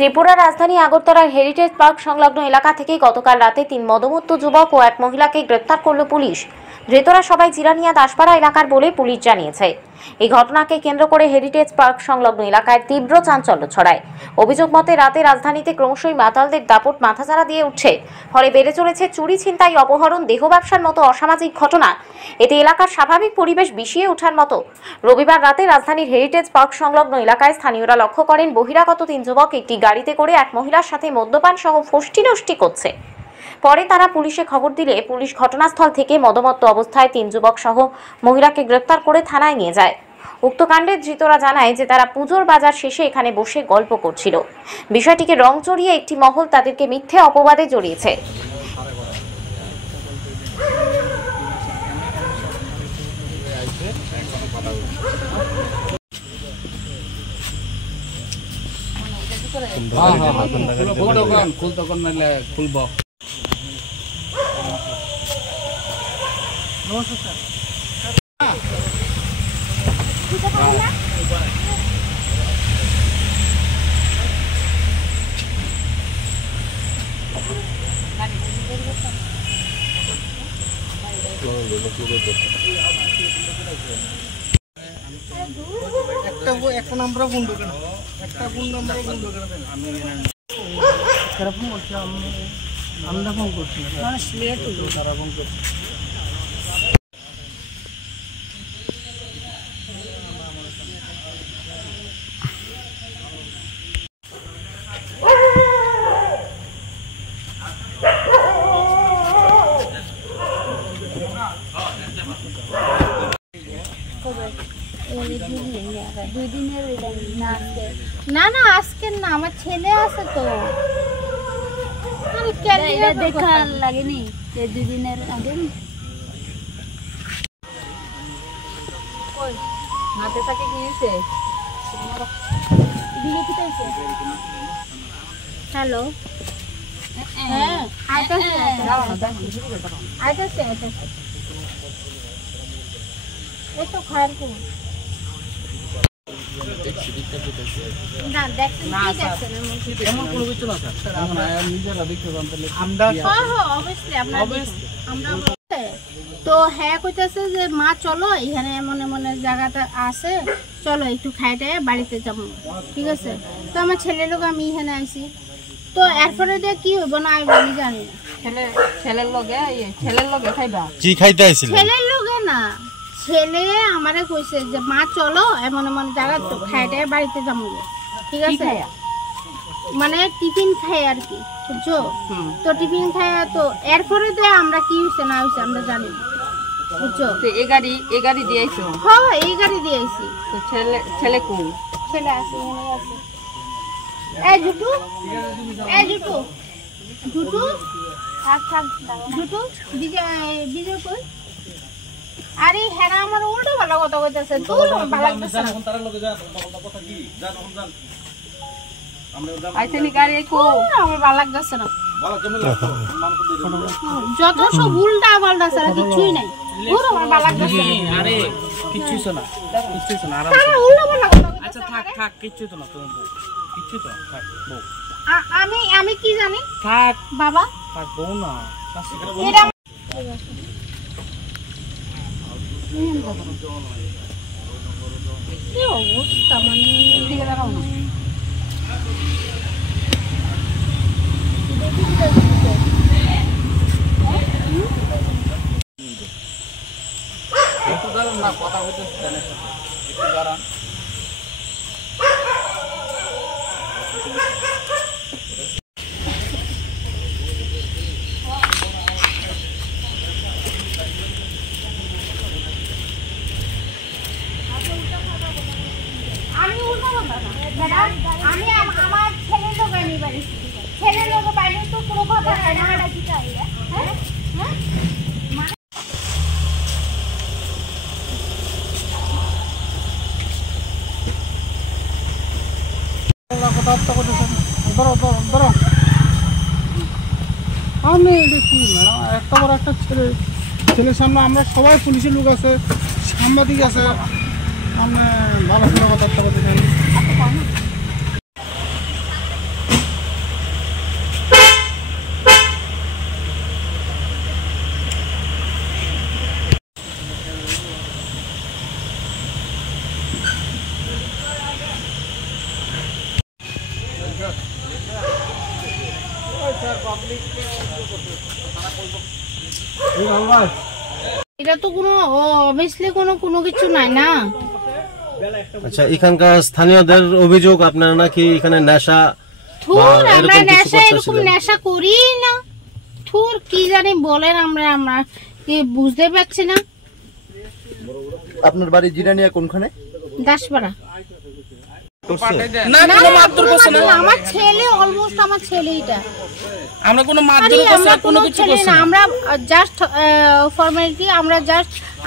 ত্রিপুরা রাজধানী আগরতলার heritage park সংলগ্ন এলাকা থেকে গতকাল রাতে 3 মদমত্ত যুবক ও এক মহিলাকে গ্রেপ্তার করল পুলিশ। ধৃতরা সবাই জিরানিয়া দাসপাড়া এলাকার বলে পুলিশ জানিয়েছে। এই ঘটনাকে কেন্দ্র করে হেরিটেজ পার্ক সংলগ্ন এলাকায় তীব্র চাঞ্চল্য ছড়ায়। অভিযোগ মতে রাতে রাজধানীতে ক্রমশই মাতালদের দাপট মাথাচাড়া দিয়ে উঠছে, ফলে বেড়ে চলেছে চুরি, ছিনতাই, অপহরণ, দেহ ব্যবসার মতো অসামাজিক ঘটনা। এতে এলাকার স্বাভাবিক পরিবেশ বিষিয়ে ওঠার মতো। রবিবার রাতে রাজধানীর হেরিটেজ পার্ক সংলগ্ন এলাকায় স্থানীয়রা লক্ষ্য করেন বহিরাগত 3 যুবক একটি গাড়িতে করে এক মহিলার সাথে মদ্যপান সহ ফষ্টি করছে। পরে তারা পুলিশে খবর দিলে পুলিশ ঘটনাস্থল থেকে মদমত্ত অবস্থায় 3 যুবক সহ মহিলাকে গ্রেপ্তার করে থানায় নিয়ে যায়। উক্ত কাণ্ডে ধৃতরা জানায় যে তারা পুজোর বাজার শেষে এখানে বসে গল্প করছিল। বিষয়টিকে রং চড়িয়ে একটি মহল তাদেরকে মিথ্যে অপবাদে জড়িয়েছে। একটা নাম্বার বন্ধ কেন একটা ফোন নাম্বার বন্ধ করে দেন। আমি ফোন করছিলাম, আমরা ফোন করছিলাম, মানুষ লেট হলো, তারা ফোন করছে। না না আজকে না, আমার ছেলে আছে তো, দেখা লাগেনি 2 দিনের আগে। হাতে থাকে কি হয়েছে? হ্যালো, হ্যাঁ আইতাছে এই তো খায়ার করুন না, দেখছেন কি দেখছেন এমন কোনো কিছু না স্যার, আমরা নিজেরা দেখতে জানতে আমরা অবশ্যই আমরা তো হ্যাঁ কইতাছে যে মা চলো এখানে এমন এমন জায়গাটা আছে, চলো একটু খাইতে বাড়িতে যাবো, ঠিক আছে। তো আমার ছেলের লোক আমি এখানে আইছি, তো এরপরে দিয়ে কি হইব না আমি জানি না। ছেলের লগে খাইবা কি খাইতে আইছিল? ছেলের লগে না, ছেলে আমারে কইছে যে মা চলো এমন এমন জায়গা তো খাইতে বাড়িতে যাবো, ঠিক আছে। মানে টিফিন খাই আর কি, বুঝছো? তো টিফিন খাই, তো এরপরে দিয়ে আমরা কি হইছে না হইছে আমরা জানি না, বুঝছো? তো এই গাড়ি দিয়ে আইছো? হ্যাঁ এই গাড়ি দিয়ে আইছি। তো ছেলে কোন? ছেলে আছে, মনে আছে। জুটু বিজয় কই? আরে হ্যাঁ আমার উল্টো ভালো কথা কইতাছে, তোর ভালো লাগতেছে না। আইতেনি গাড়ি কো আমার ভালো লাগতেছে না, যত সব উল্টা পাল্টা ছাড়া কিছুই নাই। ওর আমার ভালো লাগতেছে না। আরে কিচ্ছু না, কিচ্ছু না, আরাম তারা উল্টা পাল্টা কথা। আচ্ছা থাক কিচ্ছু তো না, তুমি কিচ্ছু তো থাক বউ। আমি কি জানি? থাক বাবা, থাক বউ না, এটা কি অবস্থা, মানে এদিকে দাঁড়াও না। কথা হইতে একটু দাঁড়ান। আমি আমার ছেলের লোক আনি বাড়ি, ছেলের লোক বাইরে তো কোনো কথা হয় না। হ্যাঁ হ্যাঁ কথাবার্তা করতেছেন, ধরো আমি দেখি ম্যাডাম, একটা বড় একটা ছেলের সামনে আমরা সবাই পুলিশের লোক আছে, সাংবাদিক আছে, আপনি ভালো কথাবার্তা করতেছেন। এটা তো কোনো অবভিয়াসলি কোনো কিছু নাই না। আচ্ছা, এখানকার স্থানীয়দের অভিযোগ আপনারা নাকি এখানে নেশা থুর আমরা নেশা এরকম নেশা করি না। থুর কি জানি বলেন, আমরা কি বুঝতে পারছি না। আপনার বাড়ি জিরানিয়া কোনখানে? দাসপাড়া। না কোনো মারধর করছে না। আমার ছেলে অলমোস্ট আমার ছেলে এটা। আমরা কোনো মারধর করছে না, কোনো কিছু করছে না। আমরা জাস্ট ফর্মালিটি,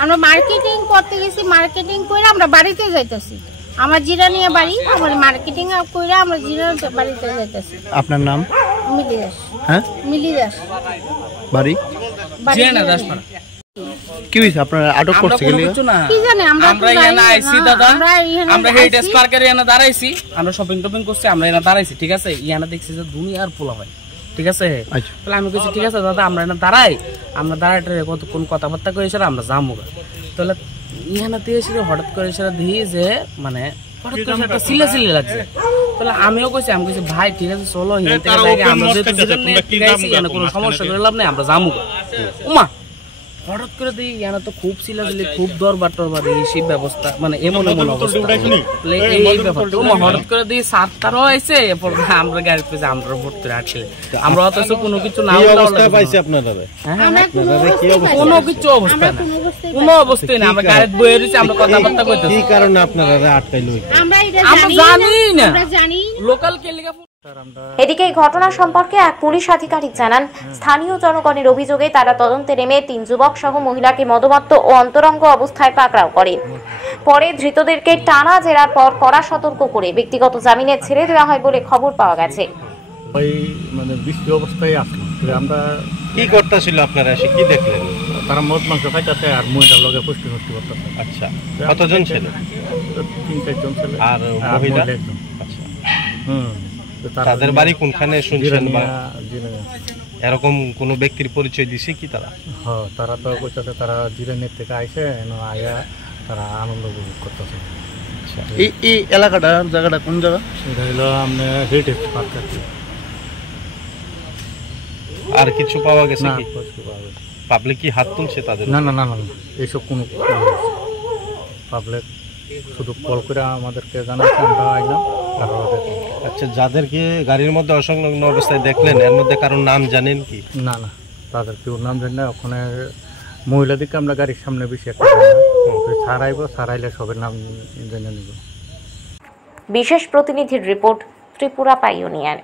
আমরা মার্কেটিং করতে গেছি, মার্কেটিং করে আমরা বাড়িতে যাইতেছি। আমার জিরানিয়া বাড়ি, আমার মার্কেটিং করে আমরা জিরানিয়া বাড়িতে যাইতেছি। আপনার নাম? মিলি দাস। হ্যাঁ, মিলি দাস। বাড়ি জিরানিয়া দাসপাড়া। কি হইছে আপনারা আটক করতে গেলে? কি জানি আমরা এখানে আইছি দাদা, আমরা হেরিটেজ পার্কের এখানে দাঁড়াইছি, আমরা শপিং করছি, আমরা এখানে দাঁড়াইছি, ঠিক আছে। ইয়ানা দেখছি যে দুনিয়ার পোলা হয়, ঠিক আছে। তাহলে আমি বলছি ঠিক আছে দাদা, আমরা এখানে দাঁড়াই, আমরা দাঁড়াইতে কতক্ষণ কথাবার্তা করে এসে আমরা যাবো। তাহলে ইয়ানাতে এসে হঠাৎ করে এসে দিই যে মানে হঠাৎ করে একটা সিলে লাগছে। তাহলে আমিও কইছি, ভাই ঠিক আছে চলো, আমরা যেহেতু কোনো সমস্যা করে লাভ নেই, আমরা যাবো। উমা হঠাৎ করে দিই ইয়ানা তো খুব সিলাসিলি, খুব দরবার এই ব্যবস্থা, মানে এমন অবস্থা। এই ব্যাপারটা হঠাৎ করে দিই সাতটারও আইসে, আমরা গাড়ি পেয়েছি, আমরা ভোট করে আসলে আমরা অথচ কোনো কিছু না পাইছি আপনারা? কোনো কিছু অবস্থা না, কোনো অবস্থায় না। আমরা গাড়ি বয়ে রয়েছি, আমরা কথাবার্তা করতে। কি কারণে আপনারা আটকাইলো? আমরা জানি লোকাল কে লিখা। এদিকে এই ঘটনা সম্পর্কে এক পুলিশ আধিকারিক জানান, স্থানীয় জনগণের অভিযোগে তারা তদন্তে নেমে 3 যুবক সহ মহিলাকে মদমত্ত ও অন্তরঙ্গ অবস্থায় পাকড়াও করে। পরে ধৃতদেরকে টানা জেরার পর কড়া সতর্ক করে ব্যক্তিগত জামিনে ছেড়ে দেওয়া হয় বলে খবর পাওয়া গেছে। ওই মানে বৃষ্টি অবস্থায় আসলো, আমরা কি করতেছিল আপনারা, এসে কি দেখলেন? তারা মদ মাংস খাইতেছে আর মহিলার লগে পুষ্টি করতেছে। আচ্ছা, কতজন ছিল? 3-4 জন ছিল। আর মহিলা একজন। আচ্ছা, তাদের বাড়ি কোনখানে শুনছেন? বা এরকম কোন ব্যক্তির পরিচয় দিছে কি তারা? হ্যাঁ, তারা তো কইতাছে তারা জিরানিয়া থেকে আইছে, আয়া তারা আনন্দ উপভোগ করতেছে। এই জায়গাটা কোন জায়গা? এটা হলো আমরা হেরিটেজ পার্ক। আর কিছু পাওয়া গেছে কি? পাবলিক কি হাত তুলছে তাদের? না, এইসব কোনো পাবলিক শুধু কল করে আমাদেরকে জানাচ্ছে, আমরা আইলাম। আচ্ছা, যাদেরকে গাড়ির মধ্যে অসংলগ্ন অবস্থায় দেখলেন এর মধ্যে কারোর নাম জানেন কি? না, তাদের কেউ নাম জানি না। ওখানে মহিলাদেরকে আমরা গাড়ির সামনে বেশি একটা ছাড়াইলে সবের নাম জেনে নিব। বিশেষ প্রতিনিধির রিপোর্ট, ত্রিপুরা পাইওনিয়ার।